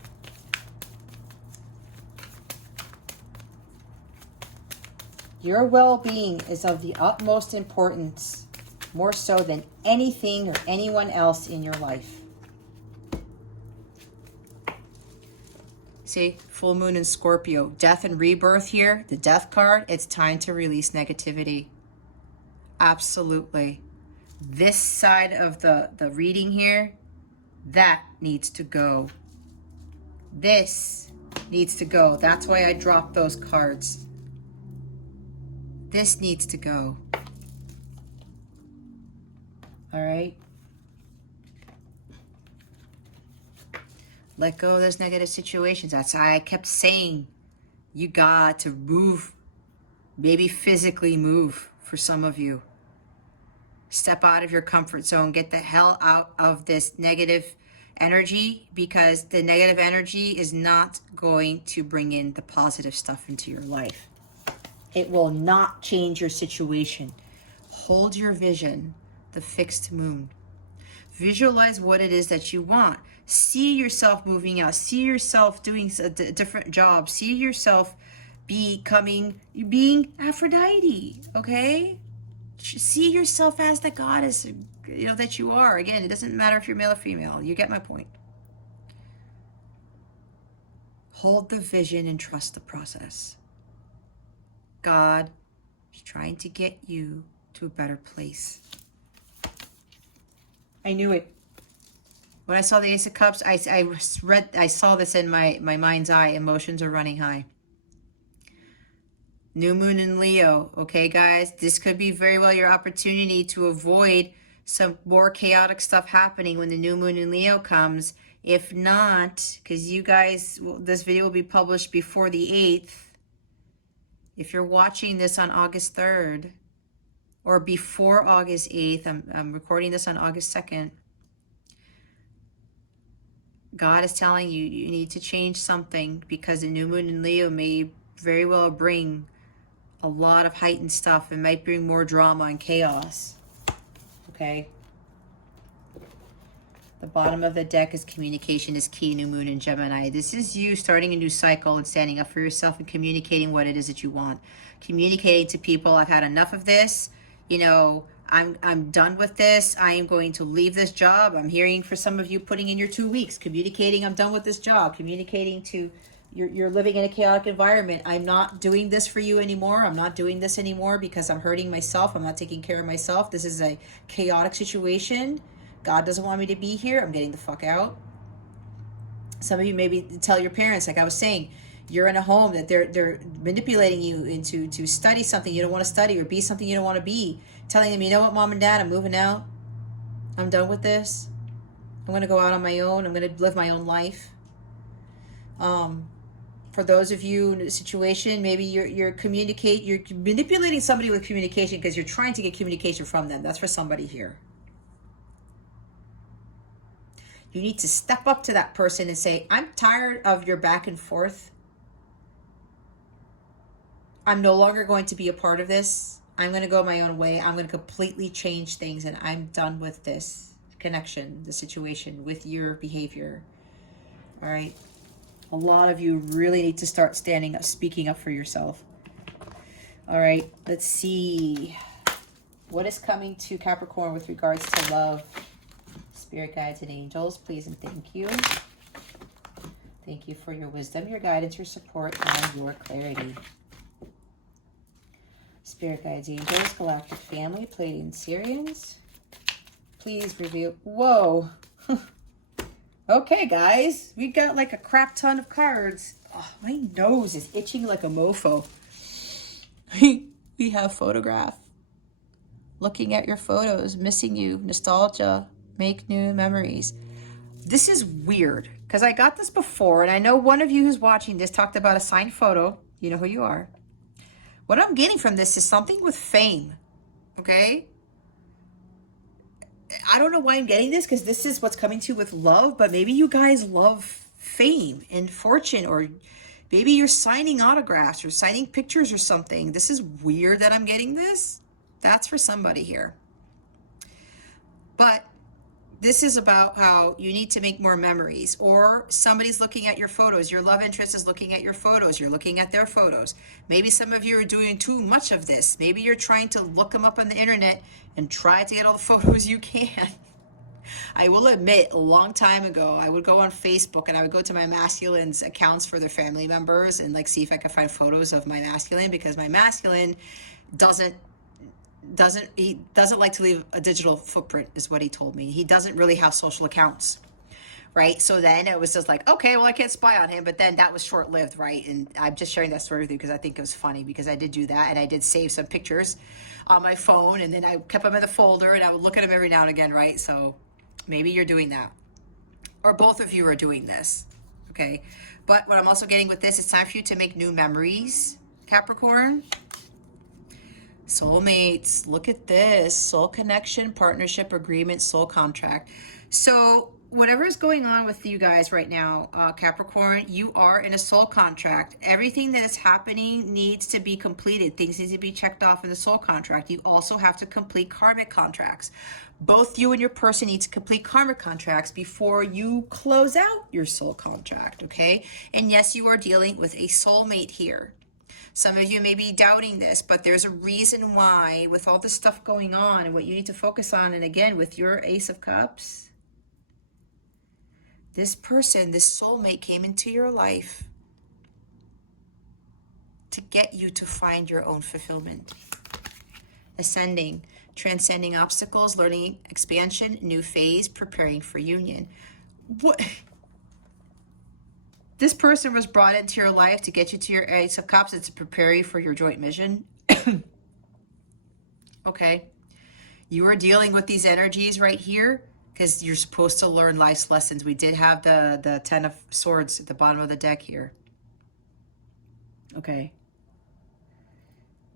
Your well-being is of the utmost importance, more so than anything or anyone else in your life. See, full moon in Scorpio, death and rebirth here, the death card, it's time to release negativity. Absolutely. This side of the reading here, that needs to go. This needs to go. That's why I dropped those cards. This needs to go. All right. Let go of those negative situations. That's why I kept saying, you got to move, maybe physically move for some of you. Step out of your comfort zone. Get the hell out of this negative energy, because the negative energy is not going to bring in the positive stuff into your life. It will not change your situation. Hold your vision, the fixed moon. Visualize what it is that you want. See yourself moving out. See yourself doing a different job. See yourself being Aphrodite, okay? See yourself as the goddess, that you are. Again, it doesn't matter if you're male or female. You get my point. Hold the vision and trust the process. God is trying to get you to a better place. I knew it. When I saw the Ace of Cups, I saw this in my mind's eye. Emotions are running high. New moon in Leo. Okay, guys, this could be very well your opportunity to avoid some more chaotic stuff happening when the new moon in Leo comes. If not, because you guys, this video will be published before the 8th. If you're watching this on August 3rd or before August 8th, I'm recording this on August 2nd. God is telling you, you need to change something, because the new moon in Leo may very well bring a lot of heightened stuff. It might bring more drama and chaos. Okay? The bottom of the deck is communication is key, new moon in Gemini. This is you starting a new cycle and standing up for yourself and communicating what it is that you want. Communicating to people, I've had enough of this. I'm done with this. I am going to leave this job. I'm hearing for some of you putting in your 2 weeks. Communicating, I'm done with this job. Communicating to, you're living in a chaotic environment. I'm not doing this for you anymore. I'm not doing this anymore because I'm hurting myself. I'm not taking care of myself. This is a chaotic situation. God doesn't want me to be here. I'm getting the fuck out. Some of you maybe tell your parents, like I was saying, You're in a home that they're manipulating you into to study something you don't want to study or be something you don't want to be. Telling them, you know what, mom and dad, I'm moving out. I'm done with this. I'm going to go out on my own. I'm going to live my own life. For those of you in a situation, maybe you're manipulating somebody with communication because you're trying to get communication from them. That's for somebody here. You need to step up to that person and say, I'm tired of your back and forth. I'm no longer going to be a part of this. I'm going to go my own way. I'm going to completely change things, and I'm done with this connection, the situation, with your behavior. All right. A lot of you really need to start standing up, speaking up for yourself. All right. Let's see. What is coming to Capricorn with regards to love? Spirit guides and angels, please and thank you. Thank you for your wisdom, your guidance, your support, and your clarity. Spirit guides, angels, galactic family, Pleiadian Syrians. Please reveal. Whoa. Okay, guys. We got like a crap ton of cards. Oh, my nose is itching like a mofo. We have photograph. Looking at your photos, missing you, nostalgia, make new memories. This is weird because I got this before, and I know one of you who's watching this talked about a signed photo. You know who you are. What I'm getting from this is something with fame, okay? I don't know why I'm getting this because this is what's coming to you with love, but maybe you guys love fame and fortune, or maybe you're signing autographs or signing pictures or something. This is weird that I'm getting this. That's for somebody here. But this is about how you need to make more memories, or somebody's looking at your photos. Your love interest is looking at your photos. You're looking at their photos. Maybe some of you are doing too much of this. Maybe you're trying to look them up on the internet and try to get all the photos you can. I will admit, a long time ago, I would go on Facebook and I would go to my masculine's accounts for their family members and like see if I could find photos of my masculine, because my masculine doesn't like to leave a digital footprint, is what he told me. He doesn't really have social accounts, right? So then it was just like, okay, well, I can't spy on him. But then that was short-lived, right? And I'm just sharing that story with you because I think it was funny, because I did do that, and I did save some pictures on my phone, and then I kept them in the folder, and I would look at them every now and again, right? So maybe you're doing that, or both of you are doing this, okay? But what I'm also getting with this, it's time for you to make new memories, Capricorn. Soulmates, look at this. Soul connection, partnership, agreement, soul contract. So whatever is going on with you guys right now, Capricorn, you are in a soul contract. Everything that is happening needs to be completed. Things need to be checked off in the soul contract. You also have to complete karmic contracts. Both you and your person need to complete karmic contracts before you close out your soul contract, okay? And yes, you are dealing with a soulmate here. Some of you may be doubting this, but there's a reason why, with all this stuff going on and what you need to focus on. And again, with your Ace of Cups, this person, this soulmate came into your life to get you to find your own fulfillment. Ascending, transcending obstacles, learning expansion, new phase, preparing for union. What? This person was brought into your life to get you to your Ace of Cups and to prepare you for your joint mission. Okay. You are dealing with these energies right here because you're supposed to learn life's lessons. We did have the Ten of Swords at the bottom of the deck here. Okay.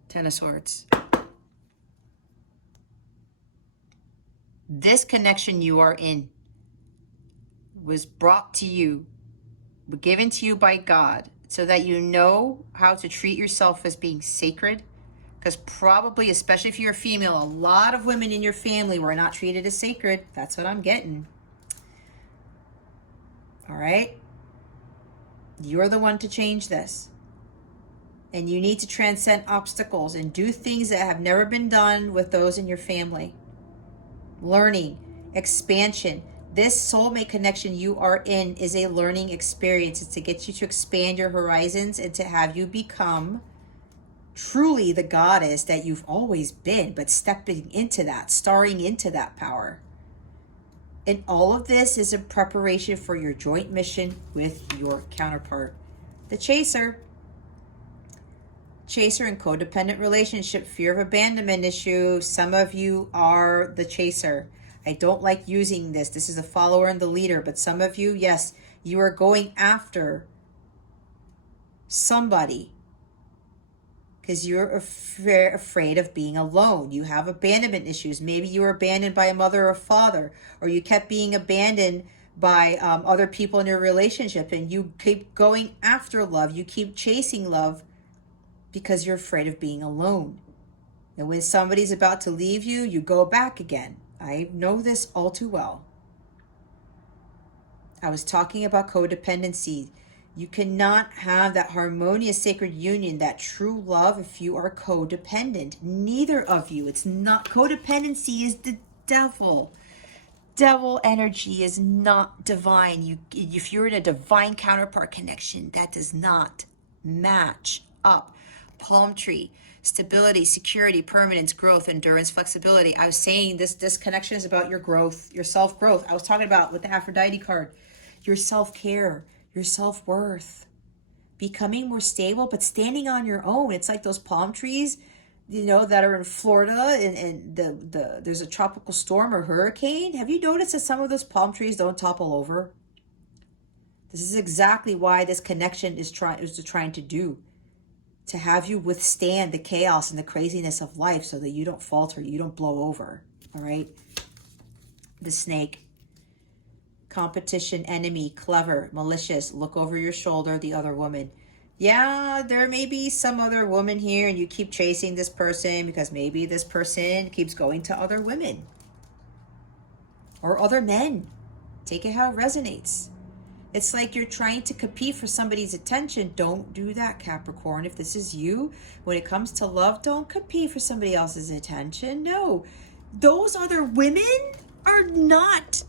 Ten of Swords. This connection you are in was brought to you, given to you by God, so that you know how to treat yourself as being sacred. Because probably, especially if you're a female, a lot of women in your family were not treated as sacred. That's what I'm getting. All right? You're the one to change this. And you need to transcend obstacles and do things that have never been done with those in your family. Learning, expansion. This soulmate connection you are in is a learning experience. It's to get you to expand your horizons and to have you become truly the goddess that you've always been, but stepping into that, starring into that power. And all of this is in preparation for your joint mission with your counterpart. The chaser. Chaser and codependent relationship, fear of abandonment issue. Some of you are the chaser. I don't like using this. This is a follower and the leader, but some of you, yes, you are going after somebody because you're afraid of being alone. You have abandonment issues. Maybe you were abandoned by a mother or father, or you kept being abandoned by other people in your relationship, and you keep going after love. You keep chasing love because you're afraid of being alone. And when somebody's about to leave you, you go back again. I know this all too well. I was talking about codependency. You cannot have that harmonious sacred union, that true love, if you are codependent. Neither of you. It's not. Codependency is the devil. Devil energy is not divine. If you're in a divine counterpart connection, that does not match up. Palm tree, stability, security, permanence, growth, endurance, flexibility. I was saying this connection is about your growth, your self-growth. I was talking about with the Aphrodite card, your self-care, your self-worth, becoming more stable, but standing on your own. It's like those palm trees, you know, that are in Florida, and there's a tropical storm or hurricane. Have you noticed that some of those palm trees don't topple over? This is exactly why this connection is trying to do. To have you withstand the chaos and the craziness of life so that you don't falter, you don't blow over, all right? The snake. Competition, enemy, clever, malicious, look over your shoulder, the other woman. Yeah, there may be some other woman here and you keep chasing this person because maybe this person keeps going to other women. Or other men. Take it how it resonates. It's like you're trying to compete for somebody's attention. Don't do that, Capricorn. If this is you, when it comes to love, don't compete for somebody else's attention. No, those other women are not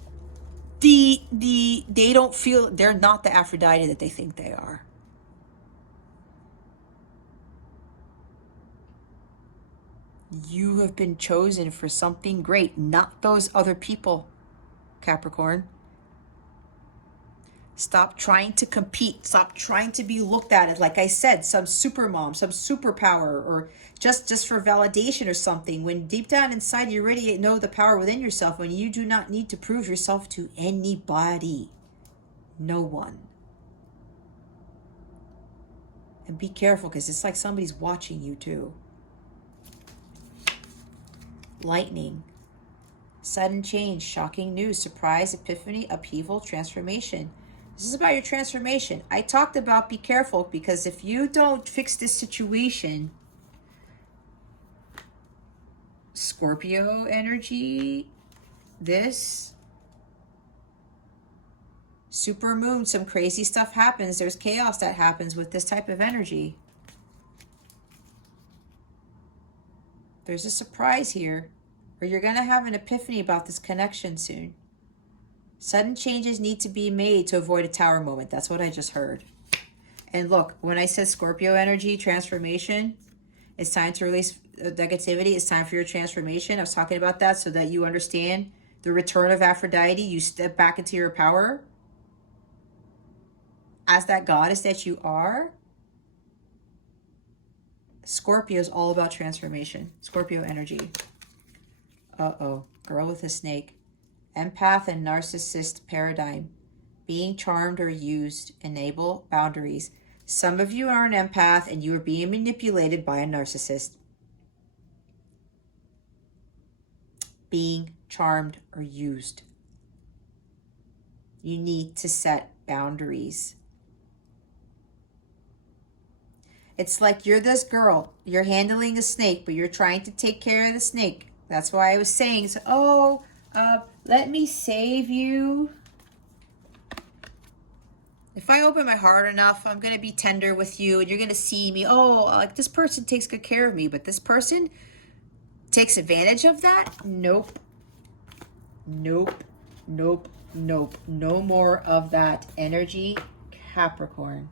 they don't feel, they're not the Aphrodite that they think they are. You have been chosen for something great, not those other people, Capricorn. Stop trying to compete. Stop trying to be looked at as, like I said, some super mom, some superpower, or just for validation or something. When deep down inside you already know the power within yourself, when you do not need to prove yourself to anybody. No one. And be careful, because it's like somebody's watching you too. Lightning. Sudden change, shocking news, surprise, epiphany, upheaval, transformation. This is about your transformation. I talked about be careful, because if you don't fix this situation, Scorpio energy, this super moon, some crazy stuff happens. There's chaos that happens with this type of energy. There's a surprise here, or you're going to have an epiphany about this connection soon. Sudden changes need to be made to avoid a tower moment. That's what I just heard. And look, when I said Scorpio energy, transformation, it's time to release negativity. It's time for your transformation. I was talking about that so that you understand the return of Aphrodite. You step back into your power as that goddess that you are. Scorpio is all about transformation. Scorpio energy. Uh-oh. Girl with a snake. Empath and narcissist paradigm. Being charmed or used. Enable boundaries. Some of you are an empath and you are being manipulated by a narcissist. Being charmed or used. You need to set boundaries. It's like you're this girl, you're handling a snake, but you're trying to take care of the snake. That's why I was saying, so, let me save you. If I open my heart enough, I'm going to be tender with you, and you're going to see me, oh, like this person takes good care of me, but this person takes advantage of that? Nope. Nope. Nope. Nope. No more of that energy, Capricorn.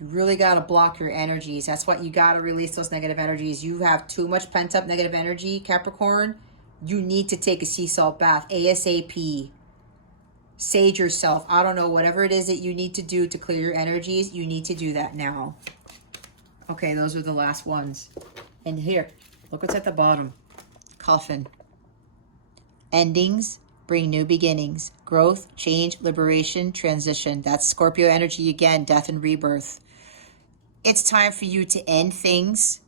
You really got to block your energies. That's what you got to release, those negative energies. You have too much pent up negative energy, Capricorn. You need to take a sea salt bath ASAP. sage yourself. I don't know, whatever it is that you need to do to clear your energies, you need to do that now. Okay, those are the last ones. And here, look what's at the bottom. Coffin. Endings bring new beginnings. Growth, change, liberation, transition. That's Scorpio energy again, death and rebirth. It's time for you to end things.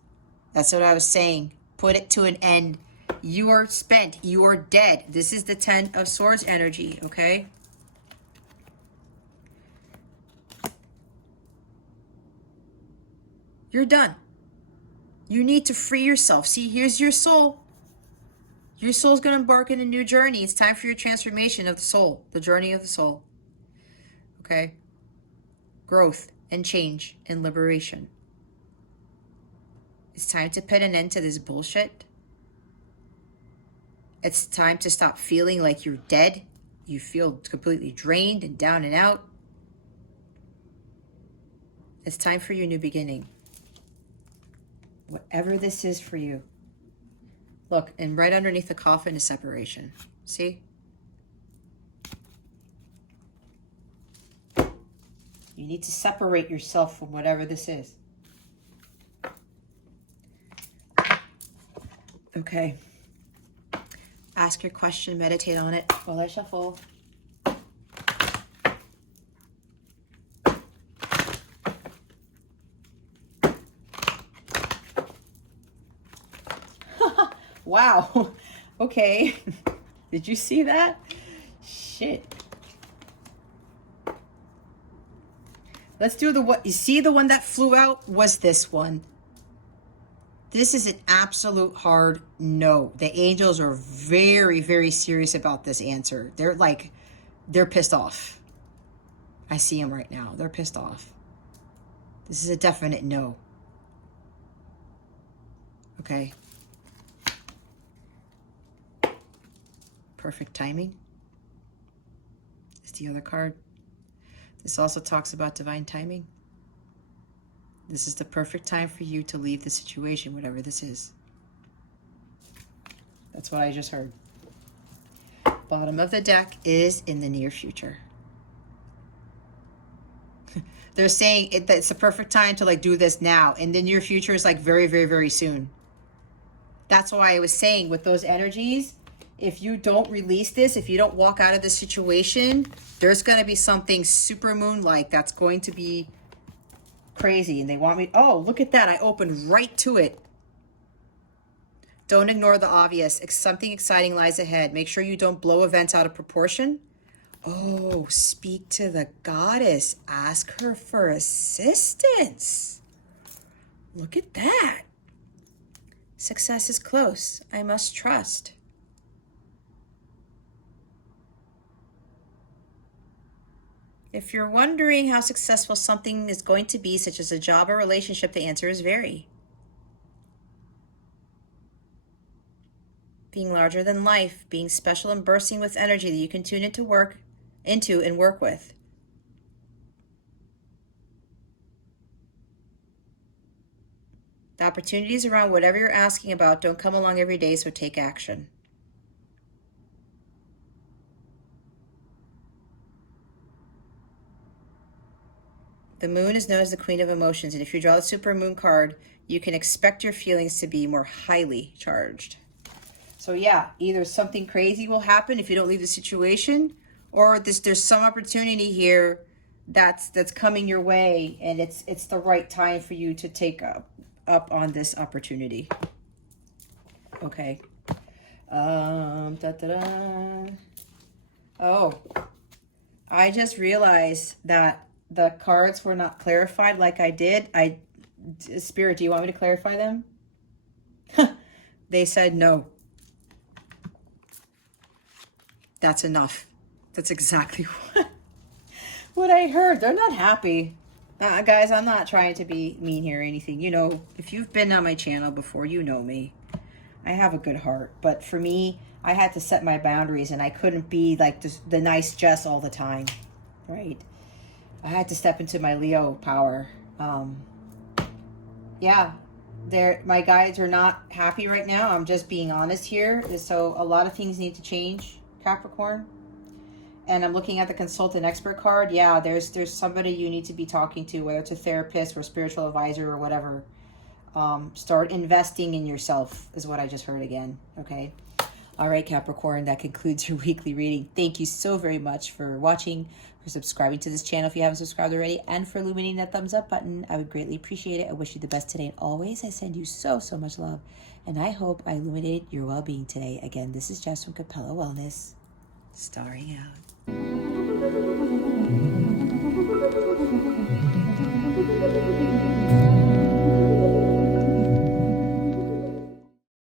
That's what I was saying. Put it to an end. You are spent. You are dead. This is the 10 of Swords energy, okay? You're done. You need to free yourself. See, here's your soul. Your soul's going to embark on a new journey. It's time for your transformation of the soul, the journey of the soul. Okay? Growth and change and liberation. It's time to put an end to this bullshit. It's time to stop feeling like you're dead. You feel completely drained and down and out. It's time for your new beginning. Whatever this is for you. Look, and right underneath the coffin is separation. See? You need to separate yourself from whatever this is. Okay. Ask your question, meditate on it while I shuffle. Wow. Okay. Did you see that? Shit. Let's do the what. You see, the one that flew out was this one. This is an absolute hard no. The angels are very, very serious about this answer. They're like, they're pissed off. I see them right now. They're pissed off. This is a definite no. Okay. Perfect timing is the other card. This also talks about divine timing. This is the perfect time for you to leave the situation, whatever this is. That's what I just heard. Bottom of the deck is in the near future. They're saying it's the perfect time to like do this now. And the near future is like very, very, very soon. That's why I was saying with those energies, if you don't release this, if you don't walk out of this situation, there's going to be something super moon-like that's going to be crazy. And they want me, oh, look at that. I opened right to it. Don't ignore the obvious. Something exciting lies ahead. Make sure you don't blow events out of proportion. Oh, speak to the goddess. Ask her for assistance. Look at that. Success is close. I must trust. If you're wondering how successful something is going to be, such as a job or relationship, the answer is very. Being larger than life, being special and bursting with energy that you can tune into and work with. The opportunities around whatever you're asking about don't come along every day, so take action. The moon is known as the queen of emotions, and if you draw the super moon card, you can expect your feelings to be more highly charged. So yeah, either something crazy will happen if you don't leave the situation, or there's some opportunity here that's coming your way, and it's the right time for you to take up on this opportunity. Okay. Oh, I just realized that the cards were not clarified like I did. Spirit, do you want me to clarify them? They said no. That's enough. That's exactly what I heard. They're not happy. Guys, I'm not trying to be mean here or anything. You know, if you've been on my channel before, you know me. I have a good heart. But for me, I had to set my boundaries, and I couldn't be like the nice Jess all the time, right? I had to step into my Leo power. Yeah, my guides are not happy right now. I'm just being honest here. So a lot of things need to change, Capricorn. And I'm looking at the consultant expert card. Yeah, there's somebody you need to be talking to, whether it's a therapist or a spiritual advisor or whatever. Start investing in yourself is what I just heard again. Okay. All right, Capricorn, that concludes your weekly reading. Thank you so very much for watching, for subscribing to this channel if you haven't subscribed already, and for illuminating that thumbs up button. I would greatly appreciate it. I wish you the best today and always. I send you so much love, and I hope I illuminated your well-being today. Again, this is Jess from Capella Wellness, starring out.